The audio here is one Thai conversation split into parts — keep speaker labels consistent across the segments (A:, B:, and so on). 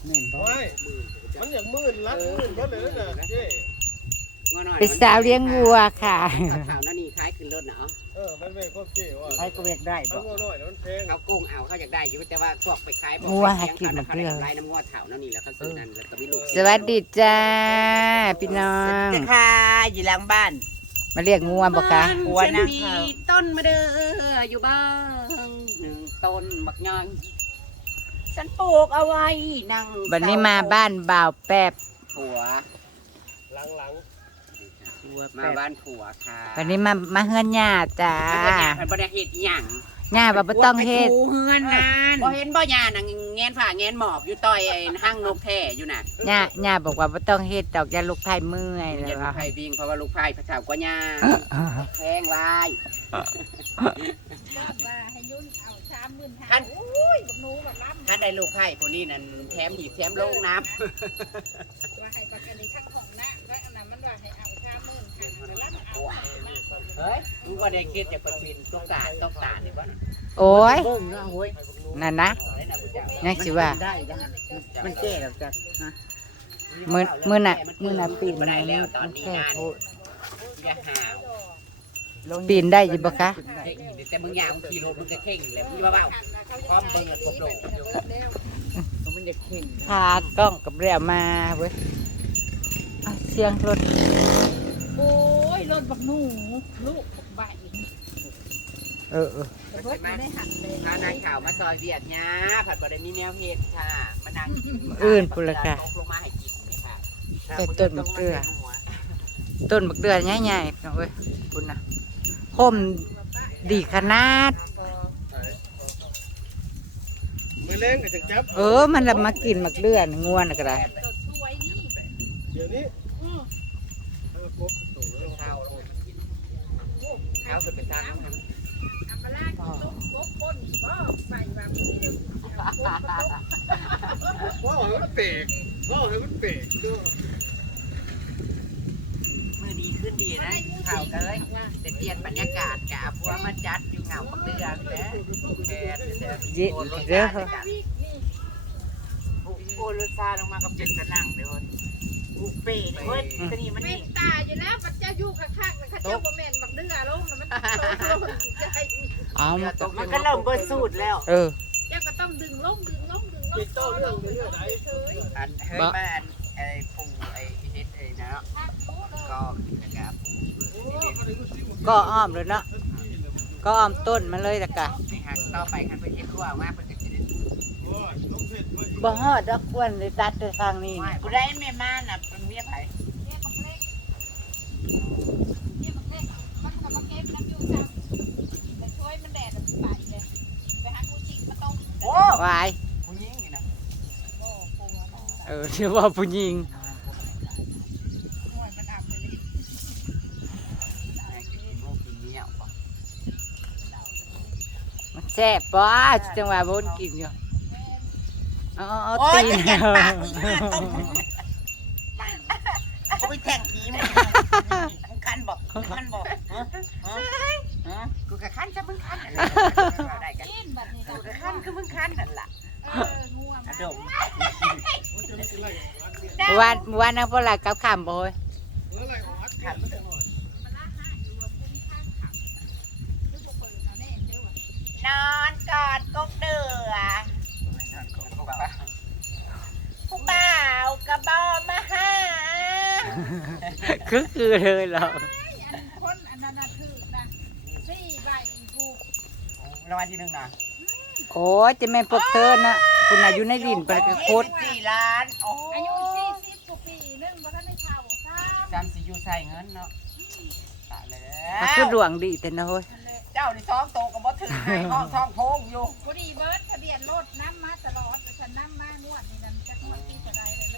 A: มันอย่างมื่นรักมื่นก็เลยนะเจ๊
B: เป็นสาวเลี้ยงวัวค่ะ
C: ข่าวนั่นนี่คล้ายขึ้นรถเนาะ
A: มันเป็นข้อเจ๊ว่า
D: ใครก็เรียกได้
A: เขา
D: บ่
A: โง่หน่อยมันแพง
C: เขาโกงเอาเขาอยากได้อยู่แต่ว่าพวกไปขาย
B: งัวหากินมา
C: เขา
B: เกลื
C: ได้
B: อ
C: กำไรน้ำงัวเถานั่นนี่แล้วเขาซื้อนั่นแล้วก็มีลูก
B: สวัสดีจ้าพี่น้อง
D: จะค่ะอยู่หลังบ้าน
B: มาเรียกงัวบ่คะ
D: หัว
C: ฉัน
D: นะ
C: มีต้นมะเดื่ออยู่บ้างหนึ่งต้นบักยางฉันปลูกเอาไว้นั่ง
B: วันนี้มาบ้านบ่าวแป๊บ
C: ผัว
A: หลัง
C: มาบ้านผัวค่ะ
B: วันนี้มาเฮือนย่าจ้า
C: มันบ่ได้เฮ็ดอิหยัง
B: ย่าบ่ต้องเฮ็ด
C: ผัวไปถูเฮือนนั่นบ่เห็นบ่ยาน่ะแงนฝ่าแงนหมอบอยู่ต่อยไอ้ห้างนกแท้อยู่น่ะ
B: ย่าบอกว่าบ่ต้องเฮ็ดดอกอย่าลูกไผ่เมื่อย
C: อ
B: แล้
C: ย่าว ลูกไผ่วิ่งเพราะว่าลูกไผ่พระเจ้ากว่าย่าแพงไว้
E: ว่าให้ยุ่นเอา30,000
C: ท่าน
E: อุ้ยบักหนูบักล้ำ
C: ท่านได้ลูกไผ่ผู้นี้นั่นแถมหีบแถมโลงน้
E: ว่าให้ประกันในข้างของนะแล้วอันนั้นมันว่าให้เอา30,000ค่ะแล้วล้ำเอา
C: ำเฮ้ยมึงว่าได้คิดจากประชินตุ๊กตานี่บ่
B: โอ้ย
D: เบิ่งนะโว้ย
B: นั่นนะ ยังสิว่า
D: ได้ได้มันแก่แล้วจ้ะฮะ
B: มื้อน่ะปีน
C: บ่ได้แล้วตอนนี้
B: แค่
C: งาน
B: โพด
C: อย่าหาว
B: ปีนได้อยู่บ่คะ
C: แต่มึงอยากมึงขี่รถมึงก็เข่งเลยมึงว่าเปล่าความเบิ่งครบโลก
D: มันจะเข่ง
B: พากล้องกับเรียวมาเว้ยอ่ะเสียงรถ
E: โอ้ยรถบักหนูลูกบักใบ
B: เออ
E: รถอยู่ในหันเลย
C: พานางข่าวมาซอยเวียดญาผัดบ่ได้มีแนวเฮ็ดค่ะมานั่งกิน
B: อื่นพุ่นละค่ะ
C: ตกลงมาให้กินนี่ค่ะ
B: แต่ต้นมะเขือ ต้นบักเดือนใหญ่ๆน้องเอ้ยคุณนะคมดีขนาด
A: มือเล่นกับจังจับ
B: มันละมากินมักเดือนง่วนก็ได้
E: ต้นสวยนี่
A: เดี๋ยวนี้
C: เขาคือเป็นทางน้ำมัน
E: อัปปะลาต้นกบก้นบ่ใส่แบบนี้เด้อ
A: ว้าวมันเปกว้าวมันเปกด้วย
C: มือดีขึ้นดีนะข่าวกันเลยแต่เปลี่ยนบรรยากาศกะพัวมาจัดอยู่เหงาบักเดือนแล้วแค่โอนรถซาโอนรถซาลงมากับเจ็ดกระนั่งเด้อ
D: กูเป้เว้ยตัวนี้มัน
E: แม่
D: นี่
E: นตาอยู่แล้วปัจจัยอยู่ข้างๆแล้วเขาเจ้าบ่แม่นบักเดือลงแล้วมันโดนใจ
B: อ๋อ
D: มันก็เริ่มเบิดสูตรแล้ว
B: เออ
E: เจ้าก็ต้องดึงลง
A: ปิดโต้เรื่องเรื่องไหน
E: เฉย
C: อันเฮ้ยมาไอ้ปูไอ้เฮ็ดไอ้นะก็นะครับ
B: ก็อ้อมเลยเนาะก็อ้อมต้นมาเลยละกะ
C: ไอ้หักต่อไปคันไปเฮ็ดทั่วมากเป็นจะได้
B: บ่ฮอดดอกควรเลยตัดไปทางนี้นี่
D: กูได้แม่ม่านน่ะเป็นเมียไผ
E: เนี่ยบักเล็กมันก็มาเก็บน้ำอยู่ซ้ำแต่ช่วยมันแดดไปเลยไปหากูจิกมาต้ม
C: โอ้
B: วาย
C: ผู้หญิงนี่นะ
E: โอ้โห
B: เชื่อว่าผู้หญิง
E: ห่วยมันอับเลย
C: ไอ้กินลูกกินเมียป่ะ
B: มันแซ่บป่ะจังหวะบนกินอยู่เอาตีน
D: กูไปแทงผีมึงคันบอกคันบอกฮะ
C: กูกะคันจะมึงคันได้กัน
E: กินแบบนี้
C: กูกะคันคือมึงคันนั่นล่ะ
E: งัว
C: กระดม
B: วันนั้นพวกเรากับขำบ่อย
A: อะไรของวัดขัน
D: นอนกอดกบเดือผู้บ่าวกระบอมาหา
B: คือเลยเรา
E: คนอันนั้นคือนะ4 ใบถูก
C: รางวัลที่หนึ่งนะ
B: โอ้ยจะแม่นพวกเธอนะคุณอายุในดินไปกระโคตร
D: 4 ล้านโอ้
E: อายุ40กว่าปีนึงบ่ทันได้เข้าซ้ำ
C: จำสิอยู่ใส่เงินเนาะตายแล้
B: มัน
C: ว
B: คือดวงดีแต่นะเฮ้ย
C: เจ้านี่ซ้อมโตกับบ่ถึงไอ้ห้องท้องโพงอยู่
E: บ่ดีเบิดทะเบียนรถน้ำมาตลอดแต่ฉันน้ำมางวดนี่นั่นจักงวดที่จะได้เลย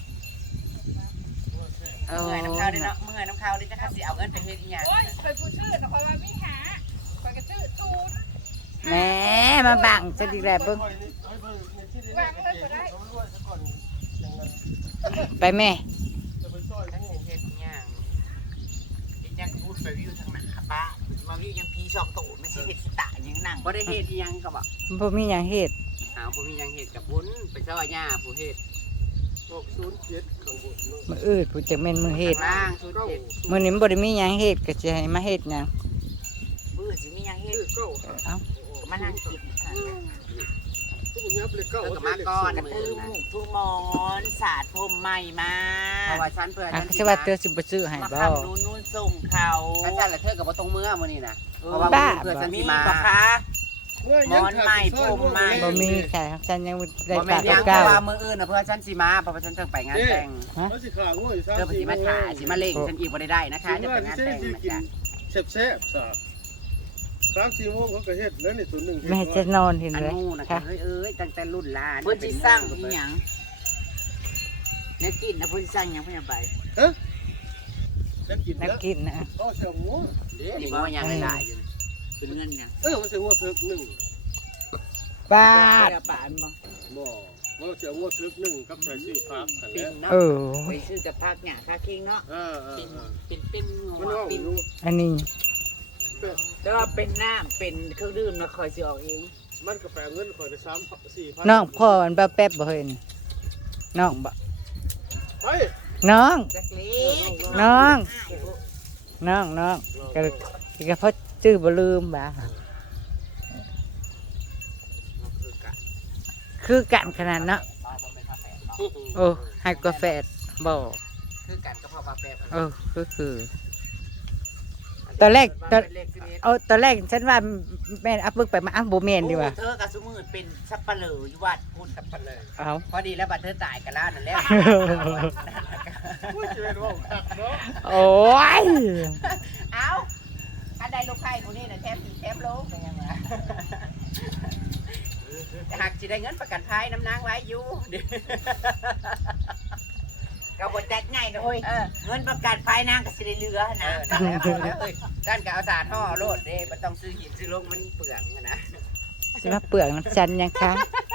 B: โอ้
C: เมื่อยน้ำข้าวดิเนาะเมื่อยน้ำข้าวดิจะคัดสิเอาเงินไปเฮ็ดอีหยัง
E: โอ้ยเคยพูดชื่อแต่คอยว่ามีหาคอยก็ชื่อตูน
B: แหม่มาบังจะดีแลเบิ่งไปแม่
A: จะไปซ่อยทั้ง
C: เฮ็ดอีหยังเฮ็ดยังพูดไปวิวทางหน้าป้ามาวิวยังพีชอกโตมันสิเฮ็ดสิตะหยังนั่งบ่ได้เฮ็ดอีหยังก็บ่
B: บ่มีหยังเฮ็ด
C: หาบ่มีหยังเฮ็ดกับบุญไปซอยย่าผู้เฮ็ด
A: ออก07ข้างบนเนาะ
B: มื้ออื่นผู้จักแม่นมื้อเฮ็ด
C: ล่างสุดเจ็ด
B: มื้อนี้มันบ่ได้มีหยังเฮ็ดก็สิให้มาเฮ็ดหยัง
D: บื้อสิมีหยังเฮ็ด
A: เก้า
B: เอ้า
D: ก็มานั่งกินค่ะ
A: ทุกยับเลยเก้า
C: แล้วก็มาก่อน
D: กระทืบหมูทุกมอนสาดผมใหม่มา
C: เพราะว่าฉันเพื่อน
B: อ่ะ
C: ฉัน
B: คือว่าเธอสิบ่ซื้อให้
D: มา
B: บ่
D: ทำนู่นส่งเขา
C: ฉันจัดละเธอกับว่าตรงเมื่อมื้อนี้นะเพราะว่า
B: บ้า
C: เพื่อนฉัน
D: มี
C: สิมา
D: ปะคะ
B: บ่มีค่ะฉันยังได้
C: บ่แม่
B: ฝาก
C: นยังเพ
B: เก่า
C: ราะว่ามื้ออื่นน่ะเพื่อนฉันสิมาเพราะว่าฉันต้องไปงานแต่ง
A: เขาสิขาง่วย
C: เธอสิมาถ่ายสิมาเล่งฉันอีกบ่ได้นะคะจะไปงานแต่งนะจ๊ะ
A: แซ่บๆซะ3-4 โมงเขาก็เฮ็ดแล้วนี่ตัวนึง
B: แม่จะนอนเห็น
C: อัน
B: เลย
C: นู้นนะ
B: ค่ะ
C: เอ้ยตั้งแต่รุ่นหลาน
D: เพิ่นสิสร้างอีหยังเนี่ยกินนะเพิ่นสิสร้างหยังเพิ่นจะไป
A: แล้วกิน
B: นัก
A: แล้ว
B: กินนะ
A: ก็เสียงัว
C: นี่บ่ยังหลายๆอยู่
D: เป็นเงินหยัง
A: มันเสียงัวทึกนึง
B: ป้าด
D: ป่านบ่
A: บ่มันเสียงัวทึกนึงกับใส่ชื่อพักนั่นแห
D: ปิ่น
A: ละ
D: เนาะ
B: เออ
D: ไปซื้อกับผักหญ้าคาคิงเนาะ เป็น
A: มัน
D: งัว
A: ว่า
D: เป็น
A: อยู่
B: อันนี้
D: แต่ว่าเป็นน้ำเป็นเครื่องดื่มนะคอยสิออกเอง
A: มันก็แปลเงินข่อยได้3-4,000
B: น้องพ่อมันบ่แป๊บบ่เห็นน้องบ่
A: เฮ้ย
B: น้อง
D: จักเล็ก
B: น้องก็เพราะชื่อบ่ลืมบ่าคือกันขนาดเนาะโอ้ให้กาแฟบ่
C: คือกันก็พอมาแป๊บ
B: คือตอนแรกตอนแรกฉันว่าแม่นเอาปึกไปมาอ้าวบ่แม่นดีว่า
D: เธอกับสมือเป็นสับปะเหร่ออยู่วัดพูดสับปะเหร่อ
B: เอา
C: พอดีแล้วบัดเธอตายกันแล้วนั่นแหละ
A: ผู้เจริญว่าคักเนาะ
B: โอ้ย
C: เอาอันใดลูกไข่ผู้นี้น่ะแถมอีกแถมโลเป็นยังไงหากสิได้เงินประกันภัยน้ำนางไว้อยู่
D: ก็บ่จัดง่ายนะเฮ้ยเงินประกันภัยนางก็สิได้เหลือนะ
C: ด้านกับเอาสารห่อโลดเด้มันต้องซื้อหินซื้อลงมันเปลืองอะนะ
B: สิมาเปลือกน้ำฉันยังคะ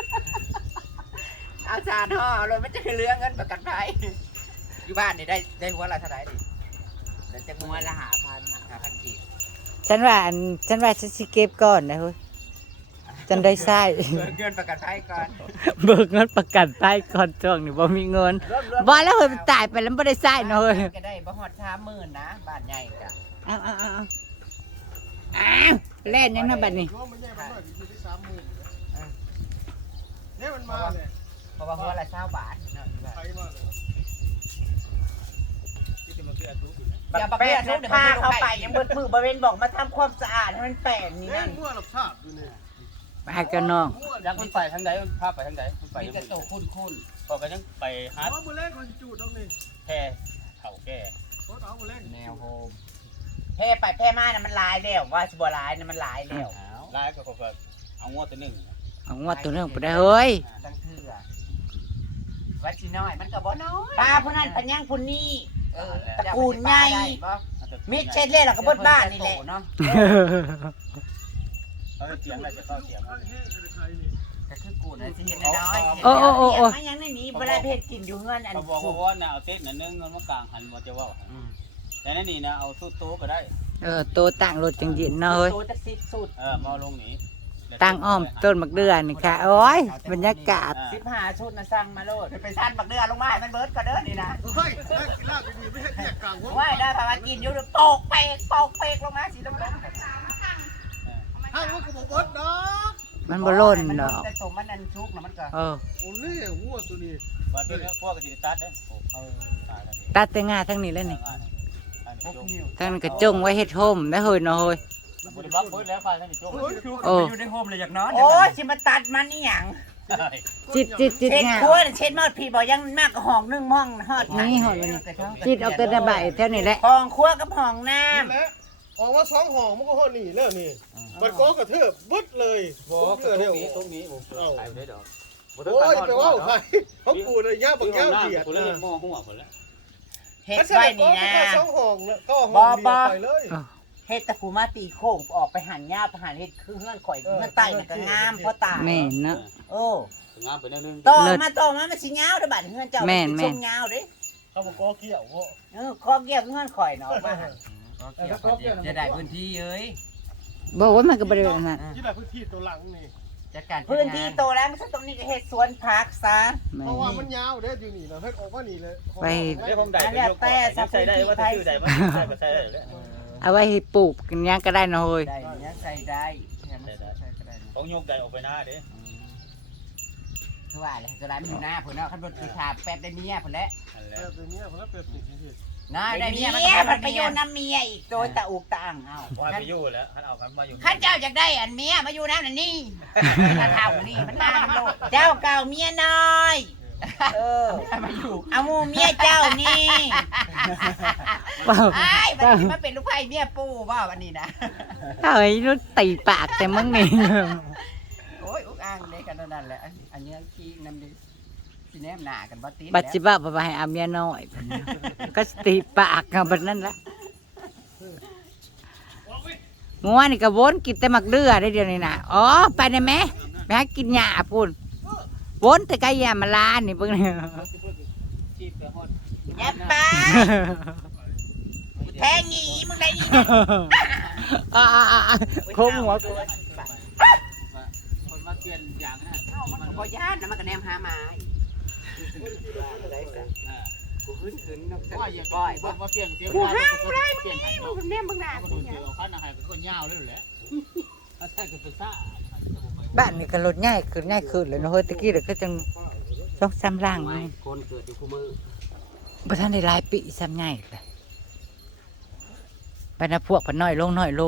C: เอาสารห่อโลดมันจะเหลือเงินประกันภัยอยู่บ้านนี่ได้หัวละเท่าไหร่ดิเดี๋ยวจะ
D: หั
C: งั
D: ว
C: ว
D: ละ
C: ละ
D: 5,000
C: กีบ
B: ฉันว่าฉันสิเก็บก่อนนะเฮ้ยฉันได้ใช้
C: เงินประกันภัยก่อน
B: เบิกเงินประกันไปก่อนช่วงนี้บ่มีเงินบ่แล้วเฮ้ยมันตายไปแล้วบ่ได้ใช้เนาะเฮ้ย
C: ก็ได้บ่ฮอด30,000นะบ้านใหญ่กะ
B: เอาเล่นยังนะบัดนี้
A: รวมมันแย่มันหน่อยอยู่ที่30,000เนี่ยมันมาเนี่ย
C: เพราะว่าหัวละ20 บาทเนาะ
A: ใครมาเลยที่จะมาคืออาทุกอยู่นะ
D: อย่าไปพาเข้าไปยังเบิดมือบ่เว้นบอกมาทำความสะอาดให้มันแปลนนี่
A: เอ้
D: นั่
A: ย
D: น
A: งัวรับชาบอยู่นี่
B: ไปหากับน้อง
F: อยากมันไปทางใดมันพาไปทางใดมันไป
C: มี
F: ยัง
C: แต่
F: ไง
C: โตคุ้น
F: พอก็ยังไปหา
A: เอามือแรกคนจูดตรงนี้
F: แพร่เฒ่าแก่
A: โคตรเอามือแรก
C: ๆแนวโฮม
D: แพ้ไปแพ้มาน่ะมันหลายแล้วว่าสิบ่หลายน่ะมันหลายแล้ว
F: ลายก็เขาก็เอางวดตัวหนึง
B: เอางวดตัวนึงไปได้เฮ้ย
C: ตั้งเทื่อวัดสิน้อยมันก็บ่น้อย
D: ป้าผู้นั้นปัญญังผู้นี้
C: ตระกูลใหญ่
D: มิดเช็ดเล่แล้วก็บดบ้านนี่แหละ
C: เนาะ
F: เขาจะเสียงอะไรจะเข้าเสียง
A: แห้งๆใครนี่
C: ก็คือกูน่ะสิเห็นน้อย
B: โอ้โอ้โอ้โอ้
D: มันยังในนี้บ่ได้เพชรกินอยู่เงินอัน
F: เขาบอกว่าน่ะเอาเต้นน่ะนึงเงินมากลางหันมาจะว่าแต่นั่นนี่นะเอาสู้โต๊ะก็ได้
B: โตต่างรถจังเย็นเนาะเฮ้ย
D: โตจักสิบสุด
F: มาลงนี้
B: ตั้งอ้อมต้นมักเดือนนี่ค่ะโอ้ยบรรยากาศ
D: 15ชุดน่ะสั่งมาโลด
C: ไปสั้นบักเดือลงมาให้มันเบิดก็เด้อนี่นะ
A: เฮ้ยนั่งกินลาบดีๆไม่ให้แยกกลางหัว
C: ว่าได้ถ้าว่ากินอยู่โปกเปกลงมาสิลง
A: ห้างมันก็บอกว่าดอก
B: มันบ่ล่นดอก
C: แต่สมมันนั่นชุกนะมันก็
B: เออ
A: โอ้เล่หัวตัวนี้
F: ว่าเป็นพวกกระติตัดเด้ตายแล้ว
B: ตัดแต่งาทั้งนี้แล้วนี่
C: พวกนิ้ว
B: ทั้งนั้นก็จงไว้เฮ็ดโฮมได้เฮ้ยเนาะเฮ้ย
F: บริบักเบิดแล้วพายท่านโจ้
B: โอ้
C: อยู่ในโฮมเลยอยากนอน
D: โอ้ยสิมาตัดมันนี่หยัง
B: จิต
D: เช็ด
B: งา
D: ครัวน่ะเช็ดหมดพี่บ่ยังมากกว่าห้องนึงห้องฮอด
B: นี่หอดเลยจิตเอาแต่ใบแถวนี้แหละ
D: ห้องครัวกับห้องน้ำ
A: นั่นแหละออกมาสองห่อมันก็ห่อนี่แล้วนี่มันก็กระเทือบบึดเลยบอกเกลือเนี่ย
F: ตรงนี้ผมขายได้ดอก
A: โอ้ยไปว่าใครเขาปูเลยย่าบางย่าเดียด
F: คน
A: นะ
F: ละหม้อหัวคนละ
D: เฮ็ด
A: ถ้าใช่
D: ไว้
A: ก็
D: นี่นะ
A: ก็สองห่องแล้วก็ห่อเดียวไปเลย
D: เฮ็ดแตะกูมาตีโค้งออกไปหันหญ้าไปหันเฮ็ดคือเฮือนข่อยเฮือนใต้น่ะก็งามเพราะตาย
B: แม่นเนาะ
D: โอ้
F: งามไปแน่นึง
D: ต่อมามันสิยาวเด้อบัดเฮือนเจ้า
B: แม่น
D: สิ
B: แม่น
D: ทรงยาวเด้
A: เขาบอกก็เกี่ยวเพราะ
D: คอเกี่ยวเฮือนข่อยเนาะว่าหั่น
C: จะได้พื้นที่เอ้ย
B: บอกว่ามันก็บ่ได้นั่น
A: ที่ไหนพื้นที่ตัวหลังนี่
C: จัดการ
D: พื้นที่โตแล้วมันตรงนี้ก็เฮ็ดสวนผักซะ
B: แม่
A: เพราะว่ามันยาวเด้อยู่นี่นะเฮ็ดออกมานี่เลย
B: ไป
F: เดี๋ยวผมได้ไปยกก่อนใส่ได้ว่าถ้าชื่อได้บ่ใส่ก็ใส่ได้เลย
B: เอาไว้ให้ปลูกกันยังก็ได้นะเฮ้ย
C: ได้เนี้ยใส่ได้เนี่ยมันใส่ก็ได้
F: ของยกได้ออกไปหน้าเด้
C: คือว่าเลยจะร้านอยู่หน้าผมเนาะขันรถคือขาแป๊บได้เมียผมแล้ว
F: นั่นแหละ
A: ตัวเนี้ยเพราะเป็นสิ่งที่
C: นะได้เมีย
D: มันไปโยนน้ำเมียอีกโดยตะอุกตะอ่างเอา
F: ว่าไปอยู่แล้วท่านเอากันมาอยู่
D: ข้าเจ้าอยากได้อันเมียมาอยู่น้ำนั่นนี่มาเท่านี่มันนานโลดเจ้าเก่าเมียน้อย
C: มาอยู่
D: เอาหมูเมียเจ้านี่
B: เปล่า
D: ไอ้บัดนี้มาเป็นลูกไผ่เมียปู่ว่าวันนี้นะ
B: เฮ้ยนุชตีปากแต่มึงนี่
C: โอ้ยอุกอ่างเลยกันนั่นแหละอันนี้ขี้น้ำดิสีแนมหนากันบ่ตี
B: บัดสิบ้าบ่ให้อาเมียน้อยก็สติปากกันบัดนั้นละเมื่อวานนี่ก็วนกินแต่มักเดือได้เดี๋ยวนี้นะอ๋อไปได้ไหมไปหากินหญ้าพุ่นวนแต่ไก่ยามาลานี่เบิ่งนี่
F: ชีพไปฮอด
D: อย่าไปแทงหนีมึงได้ดีนะ
B: โคมหัวกู
F: คนมาเปลี่ยนอย่างนะ
C: มันก็บ่ย่านนะมันก็แนมหามากูขึ้นนก
F: ว่าอย่า
C: ก้อย
F: บ่
C: บ่
F: มาเปลี่ยนเสียงว่าก็เปลี่ยนให้
C: กูแนมบางหน้า
F: คนเดียวคันอาหารก็ยาวเลยแหละถ้าใช่ก็เป็นซ่า
B: บ้านนี่ก็รถง่ายขึ้นเลยเนาะเฮ้ยตะกี้เดี๋ยวก็จังต้องซ้ำร่างนี่
C: คนเกิดอยู่คู่มือ
B: บ่ทันได้หลายปีซ้ำง่ายเลยไปนะพวกพันน้อยลง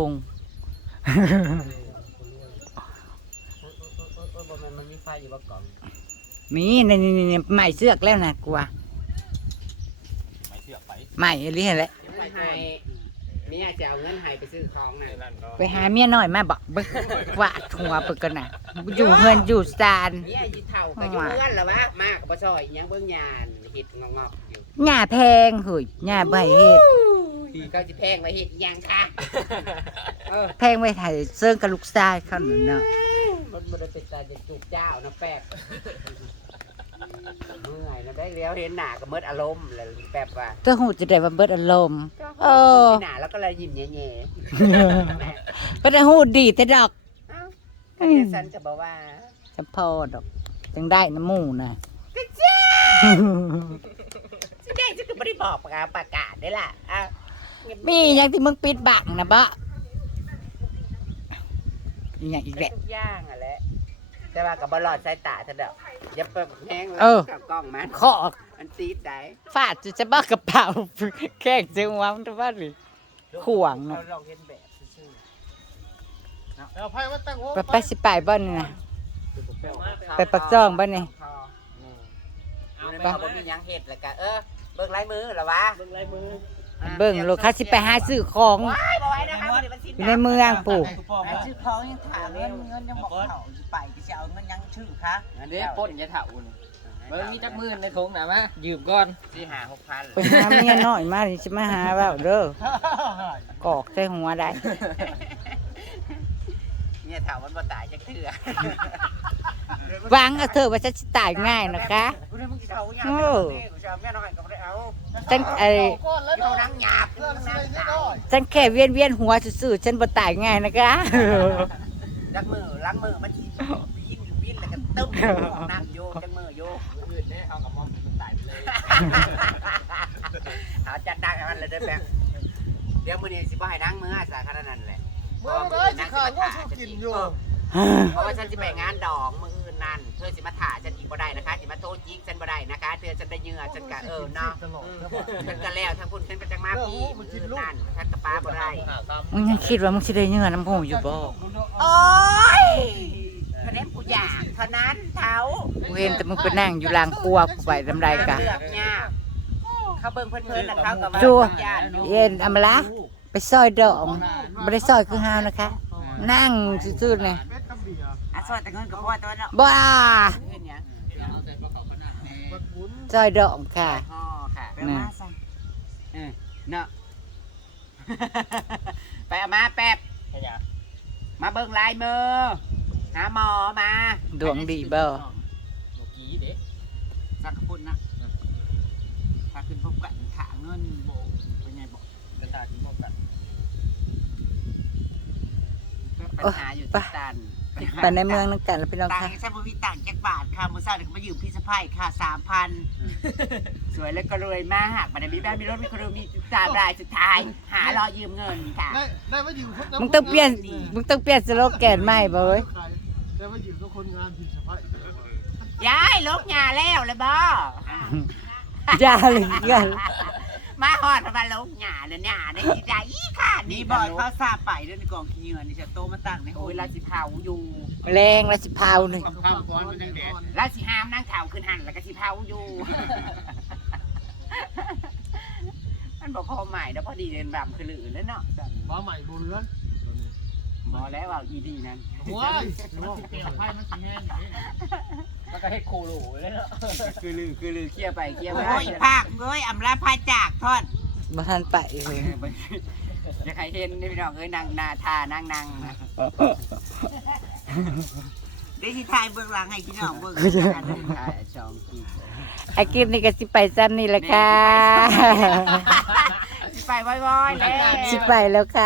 C: มันมีไฟอยู่บ่ก่อน
B: มีนี่ใหม่เสือกแล้วนะกลัว
F: ไม่เสือกไป
B: ใหม่อะไรแหละ
C: ให้เมียจะเอาเงินให้ไปซื้อของน่ะ
B: ไปหาเมียน้อยมาบอกเบิ่งว่าหัวเปิกกันน่ะอยู่เฮือนอยู่ซาน
C: เมียอยู่เฒ่าก็อยู่เงินแล้ววะมากบ่ซอยยังเบิ่งยานเฮ็ดงอกๆอยู่
B: หญ้าแพงเฮ้ยหญ้าใบเฮ็ด
C: ก็สิแพงไว้เฮ็ดยังค่ะ
B: แพงไว้ถ่ายเซิงกับลูกชายเขานั่นเนาะ
C: มันบ่ได้เป็นตาจะจูบเจ้านะแป๊บเมื่อยนะได้แล้วเห็นหน้าก็หมดอารมณ์แล้วแป๊บว่า
B: เจ้าหูจะได้ว่าเบิดอารมณ์เออ
C: หน้าแล้วก็เลยยิ้มแย่
B: เพิ่นหูดีแต่ดอก
C: ๆอ้าวก็เนี่ยฉันก็บอกว่า
B: จำพอดอกจังได้น้ำหมู่น่ะ
D: สิได้สิก็บ่ได้บอกประกาศได้ล่ะอ้าว
B: มีอย่างที่มึงปิดบังนะบ่อีหยังอีกแหละ
C: ทุกอย่างอ่ะแหละแต่ว่าก็บ่รอดสายตาซะดอกอย่าเปิดแห้งกับกล้องมัน
B: ขอ
C: มันตีดได้
B: ฟาดจะบ้ากระเป๋าแข้งจังหวะมันว่าหรือขวาง
C: เรา
B: เนาะ
C: ลองเห็นแบบซื่อ
A: เอาไพ่มาตั้งโฮ
B: ไปสิไปบ้านนี่นะ ไปปักจ้องบ้านนี่
C: เอาไปบ่มีหยังเฮ็ดแล้วก็เบิ่งลายมือแล้ววะ
A: เบิ่งลายมือ
B: เบิ่งลูกค้าสิไปหาซื้อของ
D: ว้ายบ่ไหวนะคะวันนี้มันสิ
B: อยู่ในเมืองปู่
D: ไอ้ชื่อเขายังถามเงินยังบอกเขาสิไปสิเอาเงินยังชื่อคะ
C: อันนี้ป้นจะเฒ่า
G: เบิ่งมีจักมื่นในถุงน่ะมายืมก่อน
C: 4-6,000
B: ไปหาเมียน้อยมาดิสิมาหาเว้าเด้อกอกใส่หัวได้
C: เนี่ยเฒ่ามันบ่ตายจักเทื่อ
B: วางเอาเถอะว่าจะสิตายง่ายนะคะ
C: กูนี่มึงสิเฒ่ายัง
B: โอ้
C: กูจะเอาแม่น้อยก็บ่ได้เอา
B: ฉัน
A: ก้อนแล้ว
C: เอา
A: เนาะ
C: นังหยาบ
A: เริ่มเสียนิดหน่อย
B: ฉันแค่เวียนหัวซื่อๆฉันบ่ตายง่ายนะคะ
C: จักมือล้างมือมันสิวินแล้วก็ตึ้มน้ำโยจักมือโย
F: อื่นเนี่ยเอากับมอมมันตายไปเลย
C: เอาจัดดังให้มันเลยเด้อแป๊บเดี๋ยวมื้อนี้สิบ่ให้นางมือสาขนาดนั้นแหละ
A: เมื่อได้สิขาดว่าสู้กินอยู่
C: เพราะว่าฉันจะไปงานดองมื้ออื่นนั่นเธอสิมาถ่าฉันอีกบ่ได้นะคะสิมาโทษจิกฉันบ่ได้นะคะเธอฉันได้เหงื่อฉันก็เนาะ
A: ตลอดแล้วบอก
C: ฉันก็แล้วทั้งคุณฉันก็จังมาพี่มื้ออื่นนั่นฉันก็ป้าบ่ได้
B: มึงยังคิดว่ามึงสิได้เงินน้ำหูอยู่บ่
D: โอ้ยคะแนนกูอยากเท่านั้นเท้า
B: กูเห็นแต่มึงไปนั่งอยู่ลางครัวกูไปทำไรกะ
C: เลือกยากเขาเบิ่งเพิ่นๆแล้วเขาก็ว่า
B: จัว
C: ญาติอยู่
B: เย็นอำละไปซอยดองบ่ได้ซอยคือฮาวนะคะ นั่งซื่อๆนี่
A: เป็ดกับเบียร์
D: อ่ะสวัสดีเงินกับพ่อตัวเนาะ
B: บ้า
C: เห็นหยัง
A: บักบุญ
B: ซอยดองค่ะ
C: อ๋อค่ะ
D: ไปมาซะ
C: เนาะ ไปเอามาแป๊บ
F: ขยะ
C: มาเบิ่งลายมือหาหมอมา
B: ดวงดีบ่
F: โลกี้เด้
C: สักกระปุ่นนะถ้าขึ้นพบกันถาเงินโบเป็นไงบอก
F: กระตากินพวกกัน
C: ปัญหาอยู่ที่ตัน
B: ไปในเมืองนั่นกันแล้วพี่น้อง
D: ต่าง
B: ค่ะ
D: ใช้บ่มีต่างจักบาทค่ะมื้อเช้านี่ก็มายืมพี่สะพ้ายค่ะ 3,000
C: สวยแล้วก็รวยมากบัดนี้มีบ้านมีรถมีคอนโดมีสามรายสุดท้าย หารอยืมเงินค่ะ
A: ได้มาอยู่
B: มึงต้องเปลี่ยนสโลแกนใหม่บ่เว้ย
A: ได้มาอยู่ทุกคนงานผิดสภาพ
C: ย้ายลกงานแล้วเลยบ่
B: อย่าเลยกัน
C: มาฮอดมาลกงานเนี่ยเนี่ยได้ดีใจอีค่ะ
D: นี่
C: นี่
D: บ่
C: บ่
D: อยเขาซาไปเด้อในกองขี้เหงื่อนี่จะโตมาตั้งในโฮ
C: โอ้ย
D: ย
C: เราสิเผาอยู่
B: แรงและสิพาวหนึ่ง
A: ข้ามก้อนมันยังแดด
C: เราสิห้ามนั่งเผาขึ้นหันแล้วก็สิเผาอยู่ มันบอกพอใหม่แล้วพอดีเดินบำคือหลือแล้วเนาะ
A: บ้าใหม่บนเรือนตอนนี้
C: บอแล้วว่าอีดีนั้น
A: ว้าย
G: มันก็เฮ็ดโคโลเลยเนาะ
C: คือลือเคลียร์ไปเคลียร์
D: โอ้
C: มา
D: ยภาคเอ้ยอำลาพาจากทอด
B: บ่ทันไปเลย
C: จะใครเห็นนี่พี่น้องเอ้ยนางนาทานั่งนะ
D: ได้สิทายเบื้องหลังให้พี่น้องเบิ่ง
C: จองกี
B: ไอ้คลิปนี้ก็สิไปซ้ำนี่แหละค่ะ
C: ไปบ่อยๆเลย
B: สิไปแล้วค่ะ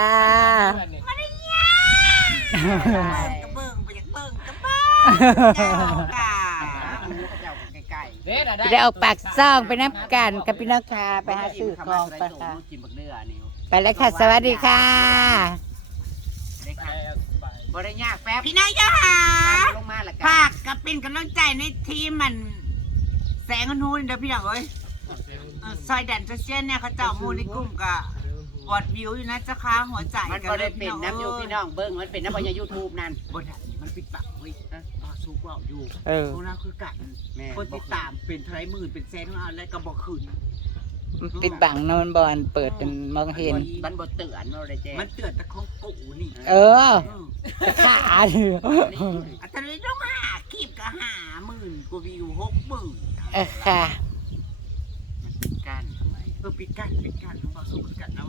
D: กระเบิ่งไปอยากเบิ่งกระเบิ่งเจ้ากา
C: เจ้าใกล้
G: เด้น่ะ
B: จะได้เอาปากซ่องไปนับกันกับพี่น้องค่ะไปหาซื้อของไปค่ะ
C: กินบักเดือนี่
B: ไปแล้วค่ะ สวัสดีค่ะ
C: ได้ค่ะบ่ได้ยากแป๊บ
D: พี่นายจะหา
C: ลงมาละกัน
D: ภาคกับเป็นกำลังใจในทีมมัน แสงอนูนเด้อพี่น้องเอ้ยซอยแดนเซียนเนี่ยเขาเจ้ามูในกลุ่มกะกดวิวอยู่นะเจ้าค่ะหัวใจ
C: มันบ่ได้เป็นน้ำอยู่พี่น้องเบิ่งมันเป็นน้ำบนยูทูบนั่น
D: บ่ได้มันปิดปากเว้ยต่อสู้กว่าอยู่
B: เออ
D: พวกเราคือกัน
C: แม่
D: คนติดตามเป็นเท่าไรหมื่นเป็นแสนอะไรก็บ่ขึ้น
B: ปิดบังเนอนบอลเปิดจนมองเห็น
C: มันบ่เตือนบ่ได้แจ้ง
D: มันเตือนแต่ของกูนี่
B: เออขาเถือ
D: อัตราลงหาคลิปก็50,000กว่าวิว60,000
B: เออค่ะ
C: กันทำไม
D: ปิดกันต้องต่อสู้กันเนาะ